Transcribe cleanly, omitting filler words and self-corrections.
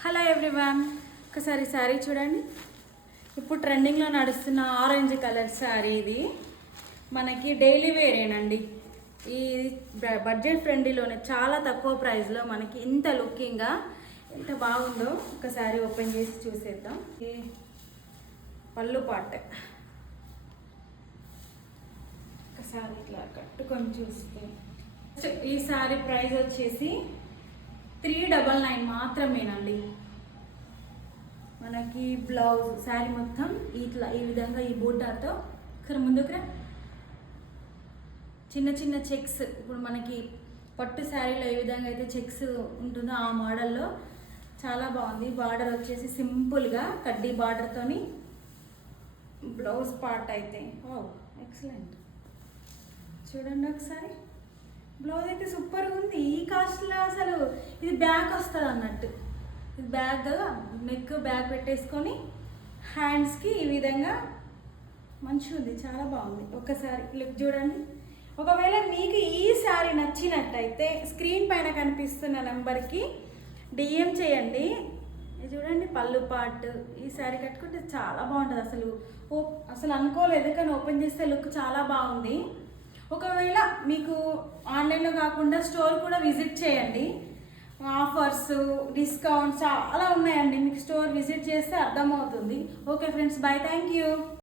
Hello everyone, ఒకసారి శారీ చూడండి. ఇప్పుడు ట్రెండింగ్లో నడుస్తున్న ఆరెంజ్ కలర్ శారీ ఇది మనకి డైలీ వేరేనండి. ఈ బడ్జెట్ ఫ్రెండ్లీలోనే చాలా తక్కువ ప్రైస్లో మనకి ఇంత లుకింగ్గా ఎంత బాగుందో ఒకసారి ఓపెన్ చేసి చూసేద్దాం. ఈ పళ్ళు పాట ఒకసారి ఇట్లా కట్టుకొని చూస్తే ఈ శారీ ప్రైస్ వచ్చేసి 399 మాత్రమేనండి. మనకి బ్లౌజ్ శారీ మొత్తం ఇట్లా ఈ విధంగా ఈ బూటాతో ఇక్కడ ముందుకు చిన్న చిన్న చెక్స్, ఇప్పుడు మనకి పట్టు శారీలో ఏ విధంగా అయితే చెక్స్ ఉంటుందో ఆ మోడల్లో చాలా బాగుంది. బార్డర్ వచ్చేసి సింపుల్గా కడ్డీ బార్డర్తోని బ్లౌజ్ పార్ట్ అయితే ఎక్సలెంట్. చూడండి ఒకసారి, బ్లౌజ్ అయితే సూపర్గా ఉంది. ఈ కాస్ట్లో అసలు ఇది బ్యాక్ వస్తుంది అన్నట్టు. ఇది బ్యాగ్, నెక్ బ్యాగ్ పెట్టేసుకొని హ్యాండ్స్కి ఈ విధంగా మంచిగా ఉంది, చాలా బాగుంది. ఒకసారి లుక్ చూడండి. ఒకవేళ మీకు ఈ శారీ నచ్చినట్టయితే స్క్రీన్ పైన కనిపిస్తున్న నెంబర్కి డిఎం చేయండి. ఇది చూడండి పళ్ళు పార్ట్. ఈ శారీ కట్టుకుంటే చాలా బాగుంటుంది. అసలు అనుకోలేదు, కానీ ఓపెన్ చేస్తే లుక్ చాలా బాగుంది. ఒకవేళ మీకు ఆన్లైన్లో కాకుండా స్టోర్ కూడా విజిట్ చేయండి. ఆఫర్స్, డిస్కౌంట్స్ చాలా ఉన్నాయండి. మీకు స్టోర్ విజిట్ చేస్తే అర్థమవుతుంది. Okay friends, by, thank you.